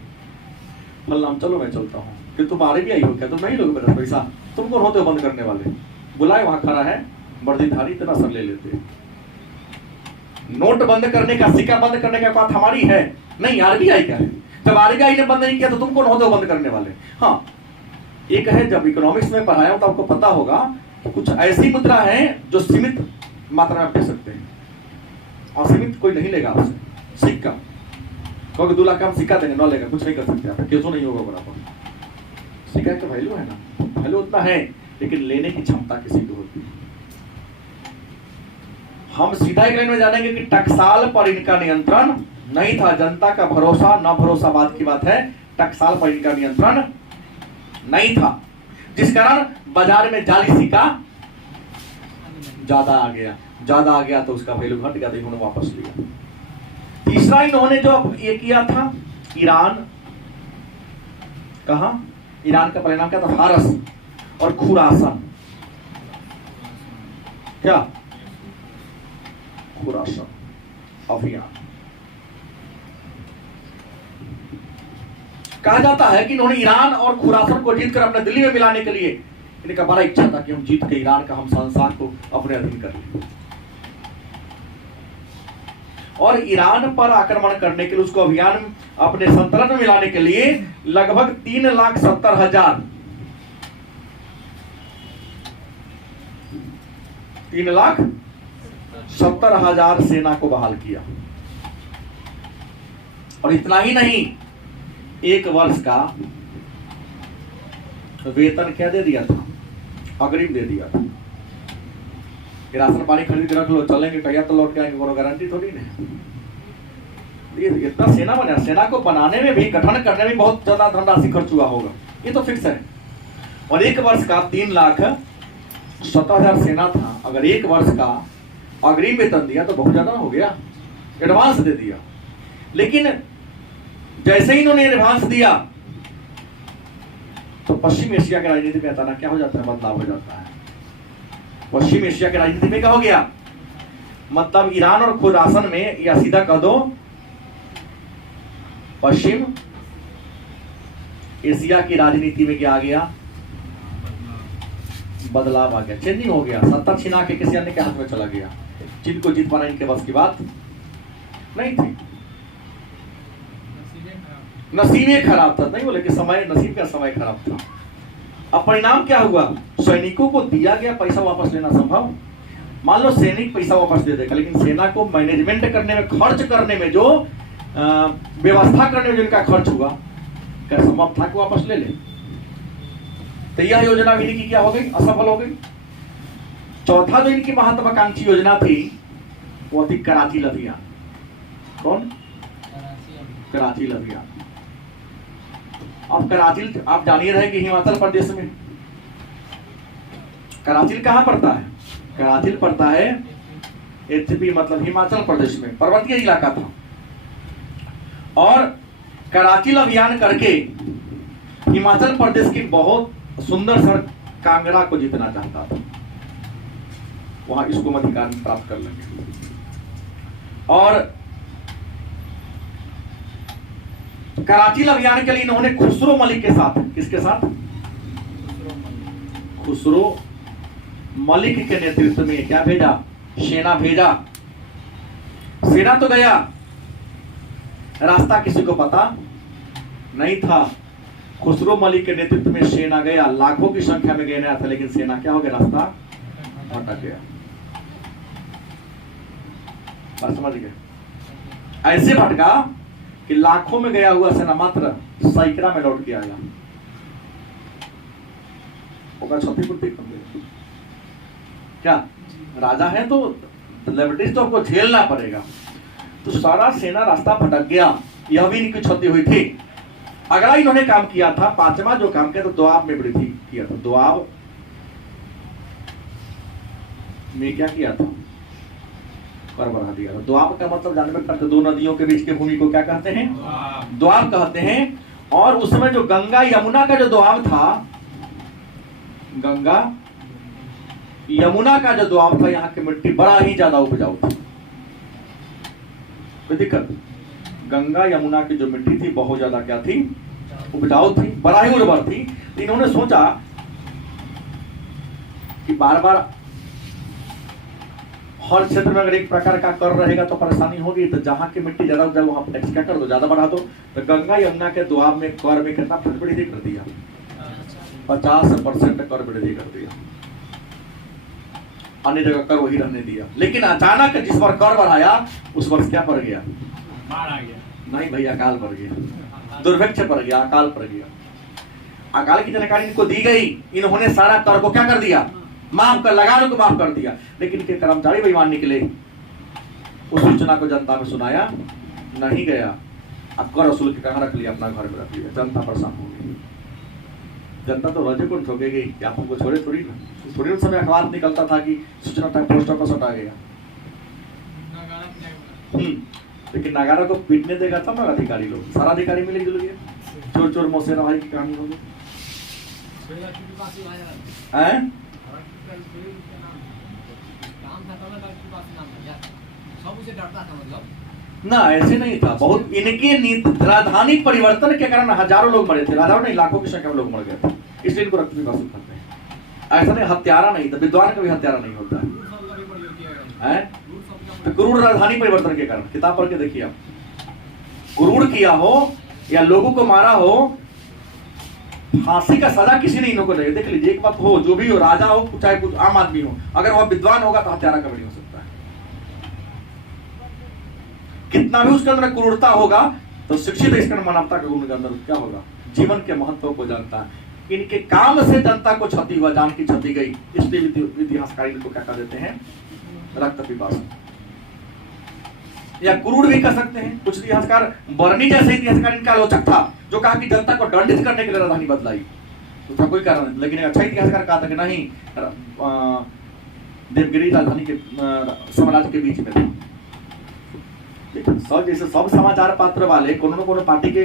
फलनाम, चलो मैं चलता हूँ, कि तुम RBI हो क्या, तुम नहीं लोगे मेरा पैसा, तुम कौन होते हो बंद करने वाले? बुलाए, वहां खड़ा है वर्दीधारी, इतना सर ले लेते। नोट बंद करने का, सिक्का बंद करने का बात हमारी है नहीं, RBI का है। जब RBI ने बंद नहीं किया तो तुम कौन होते हो बंद करने वाले? हाँ, एक है, जब इकोनॉमिक्स में पढ़ाया हूं तो आपको पता होगा कि कुछ ऐसी मुद्रा है जो सीमित मात्रा में आप दे सकते हैं, असीमित कोई नहीं लेगा आपसे। सिक्का क्योंकि 2 लाख का हम सिक्का देंगे, 9 लेगा, कुछ नहीं कर सकते आप, केसो नहीं होगा बराबर। सिक्का का वैल्यू है ना, वैल्यू उतना है, लेकिन लेने की क्षमता किसी को होती है। हम सीधा एक लाइन में जानेंगे कि टकसाल पर इनका नियंत्रण नहीं था। जनता का भरोसा न भरोसा बात की बात है, टकसाल पर इनका नियंत्रण नहीं था, जिस कारण बाजार में जाली सिक्का ज्यादा आ गया तो उसका वैल्यू घट गया, तो इन्होंने वापस लिया। तीसरा इन्होंने जो ये किया था, ईरान, कहा ईरान का परिणाम क्या था? फारस और खुरासन। क्या? खुरासन अभियान। कहा जाता है कि इन्होंने ईरान और खुरासन को जीतकर अपने दिल्ली में मिलाने के लिए, इनका बड़ा इच्छा था कि हम जीत के ईरान का हम संस्थान को अपने अधीन कर लें, और ईरान पर आक्रमण करने के लिए, उसको अभियान अपने संतुलन में मिलाने के लिए लगभग 3,70,000 3,70,000 सेना को बहाल किया। और इतना ही नहीं, 1 वर्ष का वेतन क्या दे दिया था? अग्रिम दे दिया था। राशन पानी खरीद के रख लो, चलेंगे कहिया तो लौट के आएंगे, कोनो गारंटी थोड़ी नहीं। ये इतना सेना बना, सेना को बनाने में भी, गठन करने में बहुत ज्यादा धनराशि खर्च हुआ होगा, ये तो फिक्स है। और 1 वर्ष का 3,70,000 सेना था, अगर 1 वर्ष का अग्रिम वेतन दिया तो बहुत ज्यादा हो गया, एडवांस दे दिया। लेकिन जैसे ही इन्होंने एडवांस दिया तो पश्चिम एशिया की राजनीति में अचानक क्या हो जाता है? बदलाव हो जाता है। पश्चिम एशिया की राजनीति में क्या हो गया? मतलब ईरान और खुरासन में, या सीधा कह दो पश्चिम एशिया की राजनीति में क्या आ गया? बदलाव आ गया, चेंजिंग हो गया। सत्ता छिना के किसी अन्य के हाथ में चला गया। चीन को जीत पाना इनके बस की बात नहीं थी। नसीबे खराब था, नहीं बोले कि समय, नसीब का समय खराब था। अब परिणाम क्या हुआ? सैनिकों को दिया गया पैसा वापस लेना संभव? मान लो सैनिक पैसा वापस दे देगा, लेकिन सेना को मैनेजमेंट करने में, खर्च करने में, जो व्यवस्था करने में जिनका खर्च हुआ, क्या संभव था कि वापस ले ले? तो यह योजना भी इनकी क्या हो गई? असफल हो गई। चौथा जो इनकी महत्वाकांक्षी योजना थी वो थी कराची अभियान। कौन? कराची अभियान। अब कराची आप जानिए रहे कि हिमाचल प्रदेश में, कराची कहां पड़ता है? कराची पड़ता है एचपी, मतलब हिमाचल प्रदेश में, पर्वतीय इलाका था। और कराची अभियान करके हिमाचल प्रदेश की बहुत सुंदर सड़क कांगड़ा को जीतना चाहता था, वहां इसको अधिकार प्राप्त कर लेंगे। और कराची अभियान के लिए इन्होंने खुसरो मलिक के साथ, किसके साथ? खुसरो मलिक के नेतृत्व में क्या भेजा? सेना भेजा। सेना तो गया, रास्ता किसी को पता नहीं था। खुसरो मलिक के नेतृत्व में सेना गया, लाखों की संख्या में गया था, लेकिन सेना क्या हो गया? रास्ता भटक गया। बात समझ गए? ऐसे भटका कि लाखों में गया हुआ सेना मात्र सैकड़ा में लौट के आया। क्षतिपूर्ति क्या? राजा है तो लिबर्टीज तो आपको झेलना पड़ेगा। तो सारा सेना रास्ता भटक गया, यह भी इनकी क्षति हुई थी। अगला इन्होंने काम किया था, 5वां जो काम किया तो दोआब में वृद्धि किया था। दोआब में क्या किया था? कर बढ़ा दिया था। दोआब का मतलब जानवे करते, 2 नदियों के बीच की भूमि को क्या कहते हैं? दोआब कहते हैं। और उस समय जो गंगा यमुना का जो दोआब था, गंगा यमुना का जो दोआब था, यहाँ की मिट्टी बड़ा ही ज्यादा उपजाऊ थी। कोई दिक्कत? गंगा यमुना की जो मिट्टी थी बहुत ज्यादा क्या थी? उपजाऊ थी, बड़ा ही उर्वर थी। तो इन्होंने सोचा कि बार बार हर क्षेत्र में अगर एक प्रकार का कर रहेगा तो परेशानी होगी, तो जहाँ की मिट्टी ज्यादा उपजाऊ वहां टैक्स क्या कर दो, ज्यादा बढ़ा दो। तो गंगा यमुना के दुआब में कर में कितना वृद्धि कर दिया, 50% कर वृद्धि कर दिया। अन्य जगह कर वही रहने दिया। लेकिन अचानक जिस पर कर बढ़ाया उस वर्ष क्या पड़ गया, बाढ़ आ गया। नहीं भाई, अकाल पड़ गया, दुर्भिक्ष पड़ गया, अकाल पड़ गया। अकाल की जानकारी इनको दी गई, इन्होंने सारा कर को क्या कर दिया, माफ कर, लगाने को माफ कर दिया। लेकिन इनके कर्मचारी बेईमान निकले, उस सूचना को जनता में सुनाया नहीं गया। अब कर वसूल के कहाँ रख लिया, अपना घर में रख लिया। जनता परेशान हो गई। जनता तो रजे को ठोकेगी, क्या हमको छोड़े थोड़ी ना। थोड़ी उस समय अखबार निकलता था कि सूचना तक पोस्टर पर सटा गया। लेकिन नगारा को पीटने देगा तब ना अधिकारी लोग, सारा अधिकारी मिले जुल गए। चोर चोर मौसेरा भाई की कहानी होगी। ना ऐसे नहीं था, बहुत इनके राजधानी परिवर्तन के कारण हजारों लोग मरे थे, हजारों नहीं लाखों की संख्या में लोग मर गए थे, इसलिए इनको रक्त पिपासु कहते हैं। ऐसा नहीं हत्यारा नहीं था, विद्वान का भी हत्यारा नहीं होता है। तो क्रूर राजधानी परिवर्तन के कारण, किताब पढ़ के देखिए आप, क्रूर किया हो या लोगों को मारा हो, फांसी का सजा किसी ने इनको नहीं। देख लीजिए, एक बात हो, जो भी हो, राजा हो चाहे कुछ आम आदमी हो, अगर वह विद्वान होगा तो हत्यारा कभी नहीं हो सकता है। कितना भी उसके अंदर क्रूरता होगा तो शिक्षित इसके मानवता के गुण के अंदर क्या होगा, जीवन के महत्व को जानता है। इनके काम से जनता को क्षति हुआ, जान की क्षति गई, इसलिए इतिहासकार इनको क्या कह देते हैं, रक्त पिपासु या क्रूर भी कह सकते हैं। कुछ इतिहासकार, बर्नी जैसे इतिहासकार इनका आलोचक था, जो कहा कि जनता को दंडित करने के लिए राजधानी बदलाई, उसका कोई कारण नहीं। लेकिन अच्छा इतिहासकार कहा था कि नहीं, देवगिरी राजधानी के साम्राज्य के बीच में था। सब जैसे सब समाचार पत्र वाले कोनो न कोनो पार्टी के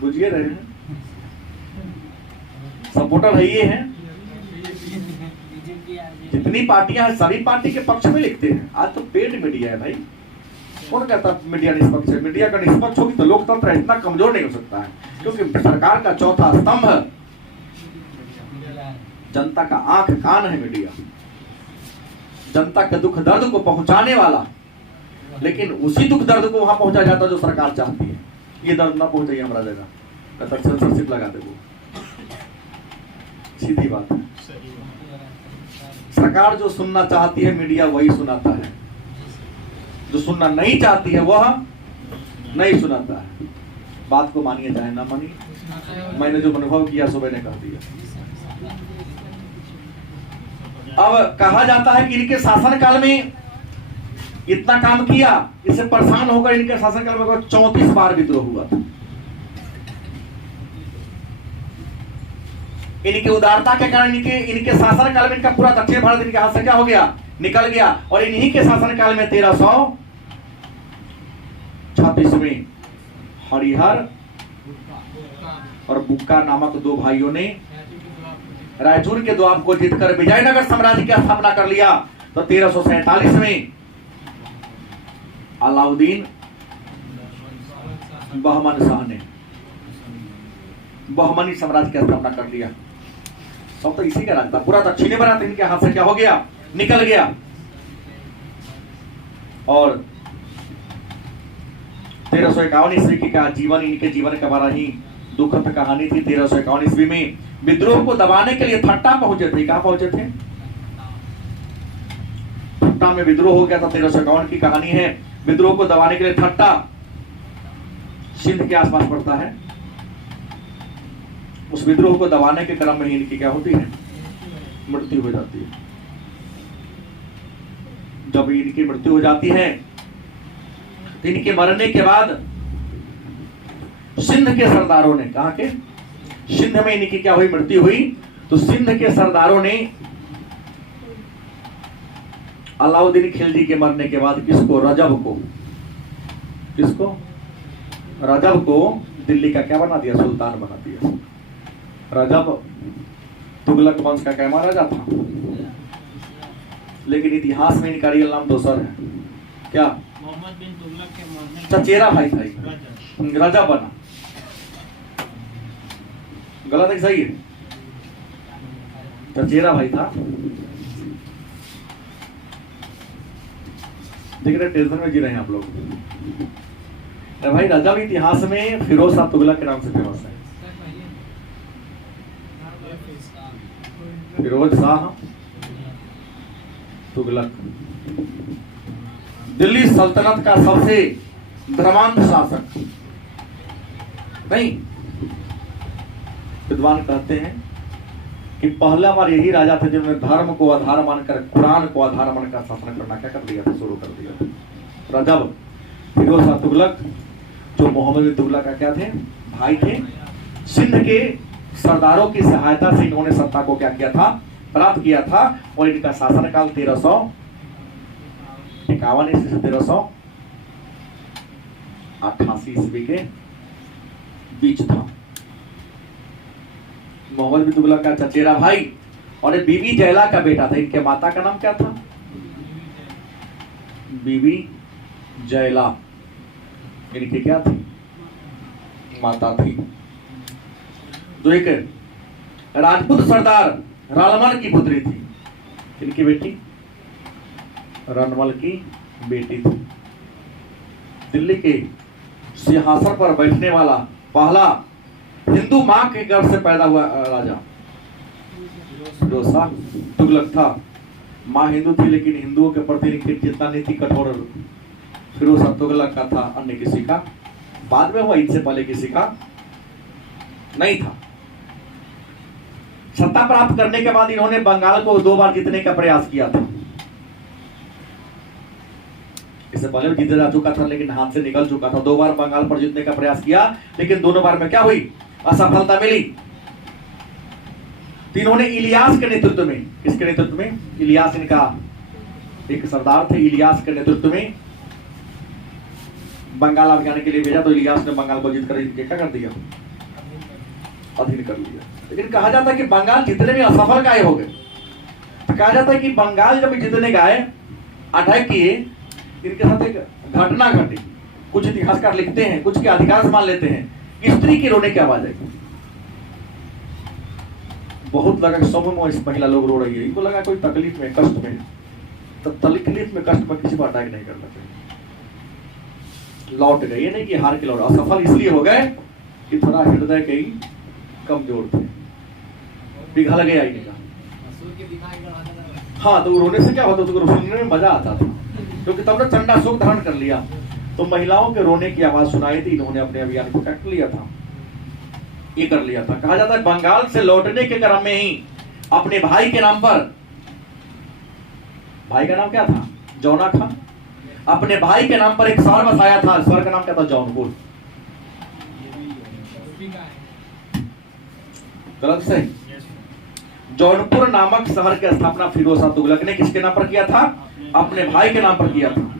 बुझिए रहे हैं, सपोर्टर है, ये हैं। जितनी पार्टियां हैं सभी पार्टी के पक्ष में लिखते हैं। आज तो पेड मीडिया है भाई, कौन कहता मीडिया निष्पक्ष है? मीडिया का निष्पक्ष होगी तो लोकतंत्र इतना कमजोर नहीं हो सकता है, क्योंकि सरकार का चौथा स्तंभ जनता का आंख कान है मीडिया, जनता के दुख दर्द को पहुंचाने वाला। लेकिन उसी दुख दर्द को वहां पहुंचा जाता जो सरकार चाहती है। ये दर्द ना पहुंचाइए हमारा जगह, सेंसरशिप लगा दे, वो सीधी बात है। सरकार जो सुनना चाहती है मीडिया वही सुनाता है, जो सुनना नहीं चाहती है वह नहीं सुनाता है। बात को मानिए चाहे ना मानिए, मैंने जो अनुभव किया सो मैंने कह दिया। अब कहा जाता है कि इनके शासन काल में इतना काम किया, इससे परेशान होकर इनके शासनकाल में 34 बार विद्रोह हुआ था। इनकी उदारता के कारण इनके शासनकाल में इनका पूरा दक्षिण भारत इनके हाथ से क्या हो गया, निकल गया। और इन्हीं के शासनकाल में 1336 में हरिहर और बुक्का नामक दो भाइयों ने रायचूर के द्वाब को जीतकर विजयनगर साम्राज्य की स्थापना कर लिया। तो 1347 में अलाउद्दीन बहमन शाह ने बहमनी साम्राज्य की स्थापना कर लिया। सब तो इसी का राज था, पूरा दक्षिणी भारत इनके हाथ से क्या हो गया, निकल गया। और 1351 ईस्वी की का जीवन, इनके जीवन का बड़ा ही दुखद कहानी थी। 1351 ईस्वी में विद्रोह को दबाने के लिए ठट्टा पहुंचे थे। कहां पहुंचे थे? ठट्टा में विद्रोह हो गया था। 1351 की कहानी है। विद्रोह को दबाने के लिए ठट्टा सिंध के आसपास पड़ता है। उस विद्रोह को दबाने के क्रम में ही इनकी क्या होती है, मृत्यु हो जाती है। जब इनकी मृत्यु हो जाती है तो इनके मरने के बाद सिंध के सरदारों ने, कहा के सिंध में इनकी क्या हुई, मृत्यु हुई। तो सिंध के सरदारों ने अलाउद्दीन खिलजी के मरने के बाद किसको, रजब को, किसको, रजब को दिल्ली का क्या बना दिया, सुल्तान बना दिया। रजब तुगलक वंश का क्या राजा था, लेकिन इतिहास में इनका रियल नाम दूसर है। क्या? मोहम्मद बिन तुगलक के चचेरा भाई था, रजब बना। गलत है कि सही है? चचेरा भाई था। देख रहे टेंशन में जी रहे हैं आप लोग। अरे भाई रजब इतिहास में फिरोज शाह तुगलक के नाम से फेमस है। फिरोज शाह तुगलक दिल्ली सल्तनत का सबसे धर्मांध शासक। नहीं, विद्वान कहते हैं कि पहला बार यही राजा थे जिन्होंने धर्म को आधार मानकर, कुरान को आधार मानकर शासन करना क्या कर दिया था, शुरू कर दिया। रजब फिरोज शाह तुगलक जो मोहम्मद बिन तुगलक का क्या थे, भाई थे। सिंध के सरदारों की सहायता से इन्होंने सत्ता को क्या किया था, प्राप्त किया था। और इनका शासनकाल 1351 ईस्वी से 1388 ईस्वी के बीच था। मोहम्मद बिन तुगलक का चचेरा भाई और बीबी जयला का बेटा था। इनके माता का नाम क्या था? बीबी जयला। इनकी क्या थी? माता थी। जो एक राजपूत सरदार रालमल की पुत्री थी। इनकी बेटी रनमल की बेटी थी। दिल्ली के सिंहासन पर बैठने वाला पहला हिंदू मां के गर्भ से पैदा हुआ राजा फिरोज शाह तुगलक था। मां हिंदू थी लेकिन हिंदुओं के प्रति इनकी जितना नीति कठोर फिरोज शाह तुगलक का था, अन्य किसी का बाद में हुआ, इनसे पहले किसी का नहीं था। सत्ता प्राप्त करने के बाद इन्होंने बंगाल को 2 बार जीतने का प्रयास किया था। इससे पहले भी जीता जा चुका था लेकिन हाथ से निकल चुका था। 2 बार बंगाल पर जीतने का प्रयास किया लेकिन दोनों बार में क्या हुई, असफलता मिली। तो इन्होंने इलियास के नेतृत्व में, किसके नेतृत्व में, इलियास इनका एक सरदार थे, इलियास के नेतृत्व में बंगाल अभियान के लिए भेजा। तो इलियास ने बंगाल को जीत कर क्या कर दिया, अधीन कर लिया। लेकिन कहा जाता है कि बंगाल जीतने में असफल काहे हो गए। कहा जाता है कि बंगाल जब जीतने गए, अटैक किए, इनके साथ एक घटना घटी। कुछ इतिहासकार लिखते हैं, कुछ के अधिकांश मान लेते हैं, स्त्री की रोने की आवाज आई। बहुत लगा कि सब में इस महिला लोग रो रही है, इनको लगा कोई तकलीफ में, कष्ट में। तो तकलीफ में, कष्ट में किसी पर अटैक नहीं करना चाहिए। लौट गए, ये नहीं कि हार के लौट, असफल इसलिए हो गए कि थोड़ा हृदय के कमजोर थे, पिघल गया इनका। हाँ, तो रोने से क्या होता था, तो सुनने में मजा आता था क्योंकि तब ने चंडा शोक धारण कर लिया। तो महिलाओं के रोने की आवाज सुनाई थी, इन्होंने अपने अभियान को कर लिया था, ये कर लिया था। कहा जाता है बंगाल से लौटने के क्रम में ही अपने भाई के नाम पर, भाई का नाम क्या था, जौना खान, अपने भाई के नाम पर एक शहर बसाया था। शहर का नाम क्या था, जौनपुर। गलत से जौनपुर नामक शहर की स्थापना फिरोज शाह तुगलक ने किसके नाम पर किया था, अपने भाई के नाम पर किया था।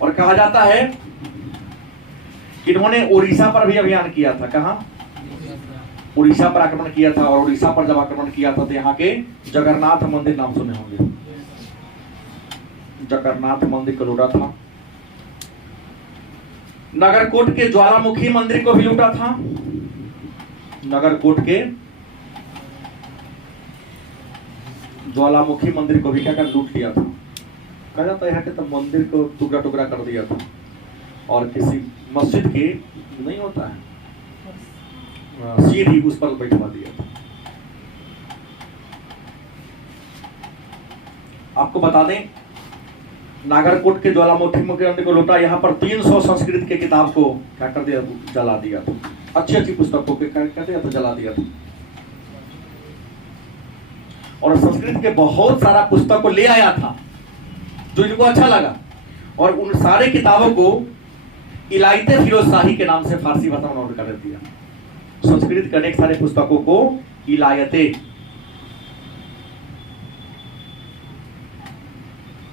और कहा जाता है कि इन्होंने उड़ीसा पर भी अभियान किया था। कहां, उड़ीसा पर आक्रमण किया था। और उड़ीसा पर जब आक्रमण किया था तो यहाँ के जगन्नाथ मंदिर नाम सुने होंगे, जगन्नाथ मंदिर को लूटा था। नगरकोट के ज्वालामुखी मंदिर को भी लूटा था। नगरकोट के ज्वालामुखी मंदिर को भी क्या कर लूट लिया था। कहा जाता है कि तब मंदिर को टुकड़ा टुकड़ा कर दिया था और किसी मस्जिद के नहीं होता है सीढ़ी, उस पर बैठवा दिया था। आपको बता दें, नागरकोट के ज्वालामुखी मंदिर को लूटा। यहाँ पर 300 संस्कृत के किताब को क्या कर दिया, जला दिया था। अच्छी अच्छी पुस्तकों के क्या कर दिया था, जला दिया था। और संस्कृत के बहुत सारा पुस्तक को ले आया था जो इनको अच्छा लगा। और उन सारे किताबों को इलायते फिरोज शाही के नाम से फारसी भाषा में नोट कर दिया। संस्कृत के अनेक सारे पुस्तकों को इलायते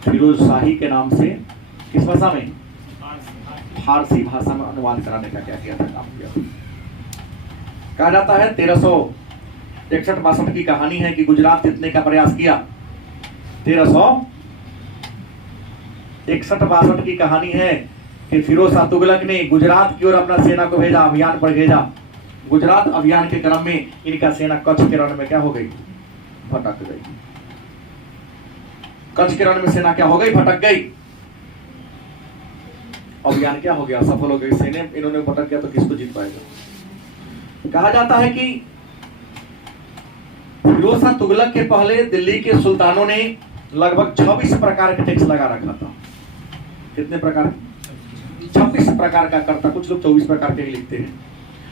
फिरोज शाही के नाम से किस भाषा में, फारसी भाषा में अनुवाद कराने का क्या किया था, काम किया। कहा जाता है 1361-62 की कहानी है कि गुजरात जीतने का प्रयास किया। 1361-62 की कहानी है कि फिरोज शाह तुगलक ने गुजरात की ओर अपना सेना को भेजा, अभियान पर भेजा। गुजरात अभियान के क्रम में इनका सेना कच्छ के रण में क्या हो गई, भटक गई। कच्छ के रण में सेना क्या हो गई, भटक गई। अभियान क्या हो गया, सफल हो गई। सेना इन्होंने भटक गया तो किसको जीत पाएगा। कहा जाता है कि फिरोज शाह तुगलक के पहले दिल्ली के सुल्तानों ने लगभग 26 प्रकार के टैक्स लगा रखा था। कितने प्रकार, 26 प्रकार का कर था। कुछ लोग 24 प्रकार के ही लिखते हैं,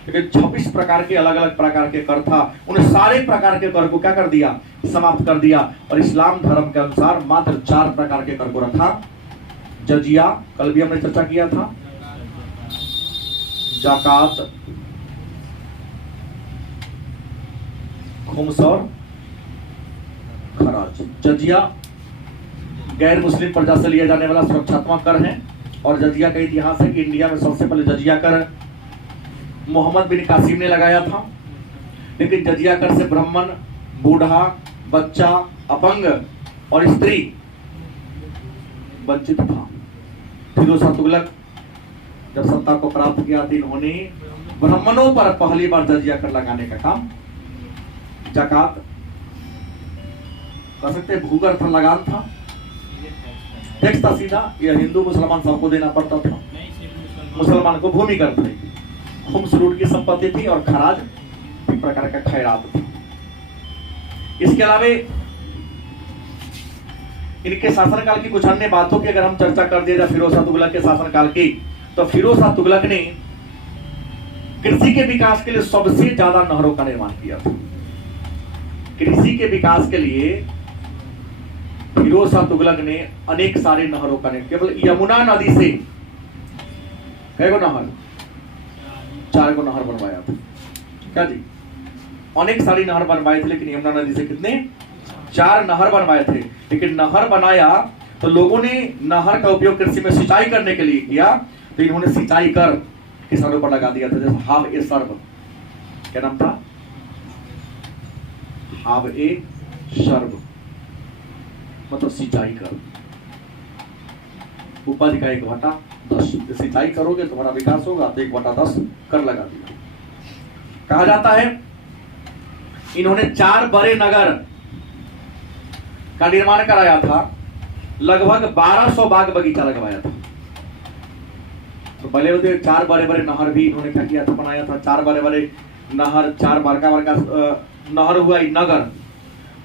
लेकिन 26 प्रकार के अलग अलग प्रकार के कर था। उन्हें सारे प्रकार के कर को क्या कर दिया, समाप्त कर दिया। और इस्लाम धर्म के अनुसार मात्र 4 प्रकार के कर को रखा। जजिया, कल भी हमने चर्चा किया था, जाकात, खुम्स और खराज। जजिया गैर मुस्लिम प्रजा से लिया जाने वाला सुरक्षात्मक कर है। और जजिया का इतिहास है कि इंडिया में सबसे पहले जजिया कर मोहम्मद बिन कासिम ने लगाया था। लेकिन जजिया कर से ब्राह्मण, बूढ़ा, बच्चा, अपंग और स्त्री वंचित था। फिरोज शाह तुगलक जब सत्ता को प्राप्त किया तो इन्होंने ब्राह्मणों पर पहली बार जजिया कर लगाने का काम, ज़कात कह सकते भूगर्भ लगान था, टैक्स था सीधा। यह हिंदू मुसलमान सबको देना पड़ता था। मुसलमान को भूमि कर थी, खुम्स लूट की संपत्ति थी और खराज एक प्रकार का खैरात था। इसके अलावा इनके शासनकाल की कुछ अन्य बातों की अगर हम चर्चा कर दिया जाए फिरोज शाह तुगलक के शासनकाल की, तो फिरोज शाह तुगलक ने कृषि के विकास के लिए सबसे ज्यादा नहरों का निर्माण किया था। कृषि के विकास के लिए फिरोज शाह तुगलक ने अनेक सारे नहरों का निर्माण, केवल यमुना नदी से कई गो नहर, 4 गो नहर बनवाया था। क्या जी, अनेक सारी नहर बनवाए थे, लेकिन यमुना नदी से कितने, 4 नहर बनवाए थे। लेकिन नहर बनाया तो लोगों ने नहर का उपयोग कृषि में सिंचाई करने के लिए किया, तो इन्होंने सिंचाई कर किसानों पर लगा दिया था। जैसे हाव ए सर्व, क्या नाम था, हाव ए सर्व मतलब सिंचाई कर, उपज का 1/10। सिंचाई करोगे तुम्हारा विकास होगा, तो 1/10 कर लगा दिया। कहा जाता है इन्होंने 4 बड़े नगर का निर्माण कराया था, लगभग 1200 बाग बगीचा लगवाया था। तो पहले होते 4 बड़े बड़े नहर भी इन्होंने क्या किया था, बनाया था। 4 बड़े बड़े नहर, 4 बड़का नहर हुआ नगर,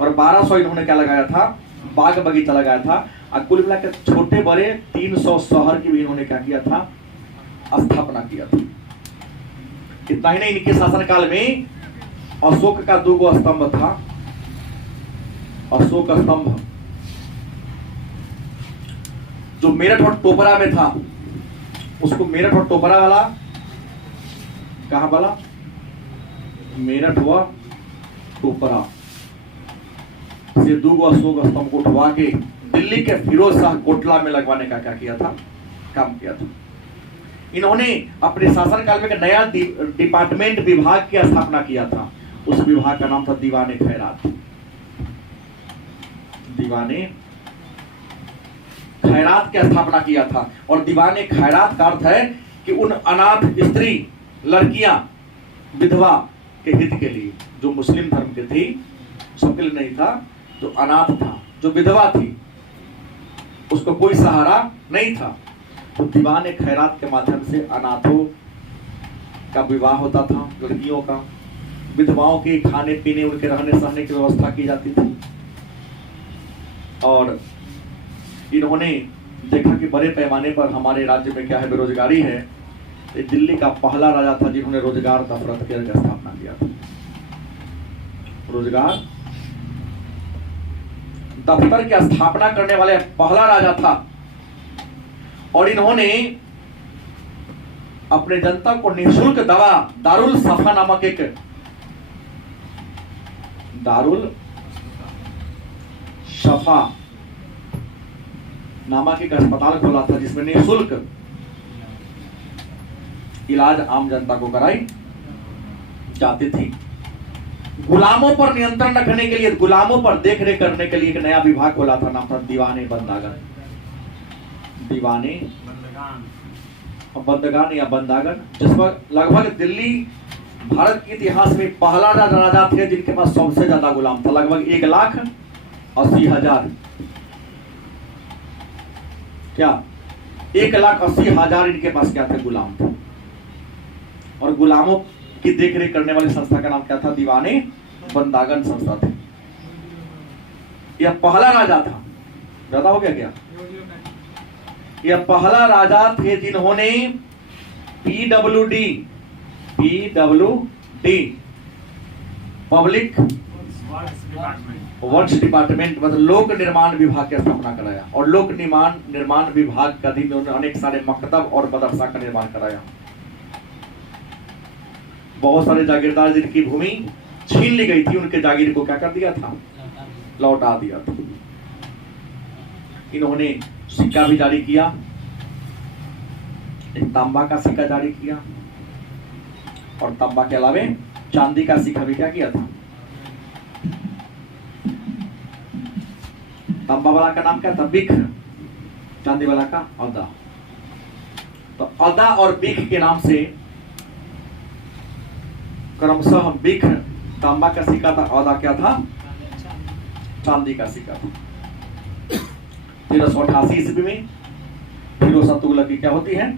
और 1200 इन्होंने क्या लगाया था, बाग बगीचा लगाया था। और कुल मिलाकर छोटे बड़े 300 शहर की भी इन्होंने क्या किया था, स्थापना किया था। इतना ही नहीं, इनके शासनकाल में अशोक का 2 गो स्तंभ था। अशोक स्तंभ जो मेरठ और टोपरा में था, उसको मेरठ और टोपरा वाला कहां वाला, मेरठ व टोपरा से 2 गो अशोक स्तंभ को उठवा के दिल्ली के फिरोज शाह कोटला में लगवाने का क्या किया था, काम किया था। इन्होंने अपने शासनकाल में एक नया डिपार्टमेंट, विभाग की स्थापना किया था। उस विभाग का नाम था दीवाने खैरात। दीवाने खैरात की स्थापना किया था। और दीवाने खैरात का अर्थ है कि उन अनाथ स्त्री, लड़कियां, विधवा के हित के लिए, जो मुस्लिम धर्म के थी, सबके लिए नहीं था। जो अनाथ था, जो विधवा थी, उसको कोई सहारा नहीं था, तो दीवाने खैरात के माध्यम से अनाथों का विवाह होता था, लड़कियों का, विधवाओं के खाने पीने, उनके रहने सहने की व्यवस्था की जाती थी। और इन्होंने देखा कि बड़े पैमाने पर हमारे राज्य में क्या है, बेरोजगारी है। ये दिल्ली का पहला राजा था जिन्होंने रोजगार दफ्तर की स्थापना किया था। रोजगार दफ्तर की स्थापना करने वाले पहला राजा था। और इन्होंने अपने जनता को निःशुल्क दवा, दारुल सफा नामक एक, दारुल शफा नामक एक अस्पताल खोला था, जिसमें निःशुल्क इलाज आम जनता को कराई जाती थी। गुलामों पर नियंत्रण रखने के लिए, गुलामों पर देखरेख करने के लिए एक नया विभाग खोला था, नाम था दीवाने बंदागन। दीवाने बंदगान या बंदागन, जिस पर लगभग दिल्ली भारत के इतिहास में पहला राजा थे जिनके पास सबसे ज्यादा गुलाम था, लगभग 1,80,000। क्या 1,80,000 इनके पास क्या थे? गुलाम थे। और गुलामों की देखरेख करने वाली संस्था का नाम क्या था? दीवाने बंदागन संस्था थी। यह पहला राजा था। ज्यादा हो गया क्या? यह पहला राजा थे जिन्होंने PWD पब्लिक वर्क्स डिपार्टमेंट मतलब लोक निर्माण विभाग की स्थापना कराया। और लोक निर्माण विभाग का अधीन उन्होंने अनेक सारे मकतब और मदरसा का निर्माण कराया। बहुत सारे जागीरदार जिनकी भूमि छीन ली गई थी, उनके जागीर को क्या कर दिया था? लौटा दिया था। इन्होंने सिक्का भी जारी किया, एक तांबा का सिक्का जारी किया, और तांबा के अलावे चांदी का सिक्का भी क्या किया था? तांबा वाला का नाम क्या था? बिख। चांदी वाला का अदा। तो अदा और बिख के नाम से क्रमशः बिख तांबा का सिक्का था, अदा क्या था? चांदी का सिक्का था। 1388 ईस्वी में फिरोज तुगलक की क्या होती है?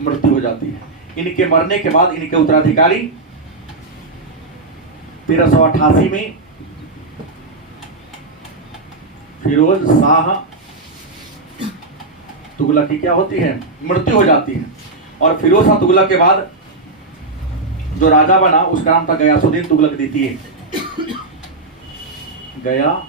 मृत्यु हो जाती है। इनके मरने के बाद इनके उत्तराधिकारी 1388 में फिरोज शाह तुगलक की क्या होती है? मृत्यु हो जाती है। और फिरोज शाह तुगलक के बाद जो राजा बना उसका नाम था गयासुद्दीन तुगलक द्वितीय। गयासुद्दीन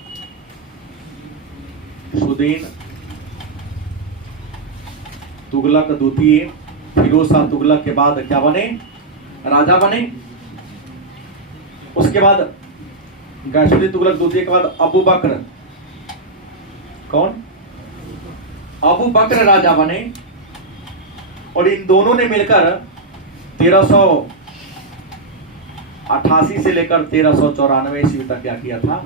तुगलक द्वितीय फिरोज शाह तुगलक के बाद क्या बने? राजा बने। उसके बाद गयासुद्दीन तुगलक द्वितीय के बाद अबू बकर, कौन? अबू बकर राजा बने। और इन दोनों ने मिलकर 1388 से लेकर 1394 ईस्वी तक क्या किया था?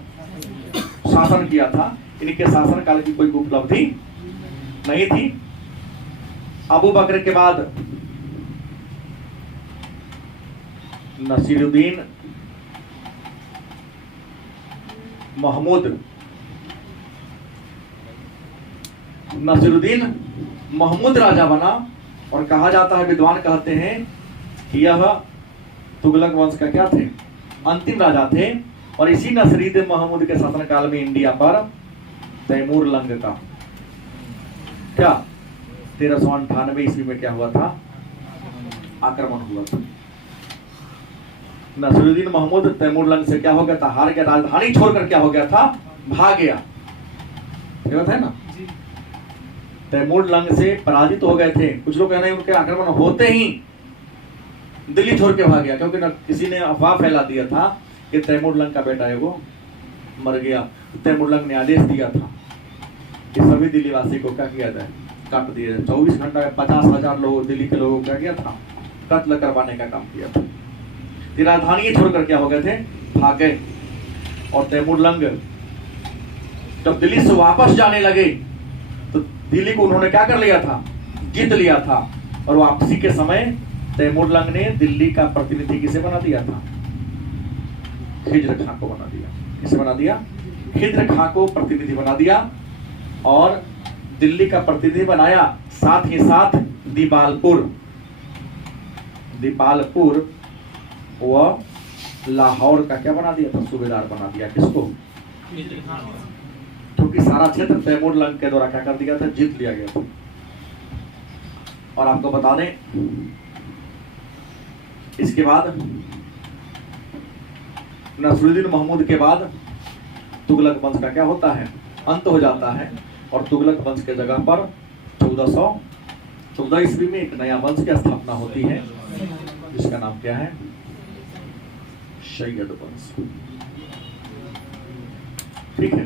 शासन किया था। इनके शासन काल की कोई उपलब्धि नहीं थी। अबू बकर के बाद नसीरुद्दीन महमूद राजा बना। और कहा जाता है, विद्वान कहते हैं कि यह तुगलक वंश का क्या थे? अंतिम राजा थे। और इसी नसीरुद्दीन महमूद के शासनकाल में इंडिया पर तैमूर लंग का क्या 1398 ईस्वी में क्या हुआ था? आक्रमण हुआ था। नसीरुद्दीन महमूद तैमूर लंग से क्या हो गया था? हार गया। राजधानी छोड़कर क्या हो गया था? भाग गया। है ना? तैमूर लंग से पराजित हो गए थे। कुछ लोग कहते हैं उनके आक्रमण होते ही दिल्ली छोड़ के भाग गया, क्योंकि किसी ने अफवाह फैला दिया था कि तैमूर लंग का बेटा है वो मर गया। तैमूर लंग ने आदेश दिया था कि सभी दिल्लीवासी को क्या किया जाए? काट दिया जाए। 24 घंटा में 50,000 लोग दिल्ली के लोगों को क्या किया था? कत्ल करवाने का काम किया था। राजधानी छोड़कर क्या हो गए थे? भाग गए। और तैमूर लंग जब दिल्ली से वापस जाने लगे तो दिल्ली को उन्होंने क्या कर लिया था? जीत लिया था। और वापसी के समय तैमूर लंग ने दिल्ली का प्रतिनिधि किसे बना दिया था? खिज्र खां को बना दिया। किसे बना दिया? खिज्र खां को प्रतिनिधि बना दिया। और दिल्ली का प्रतिनिधि बनाया, साथ ही साथ दीपालपुर वह लाहौर का क्या बना दिया था? सूबेदार बना दिया। किसको? क्योंकि सारा क्षेत्र तैमूर लंग के द्वारा क्या कर दिया था? जीत लिया गया था। और आपको बता दें, इसके बाद नसीरुद्दीन महमूद के बाद तुगलक वंश का क्या होता है? अंत हो जाता है। और तुगलक वंश के जगह पर 1414 ईस्वी में एक नया वंश की स्थापना होती है, जिसका नाम क्या है? सैयद वंश। ठीक है।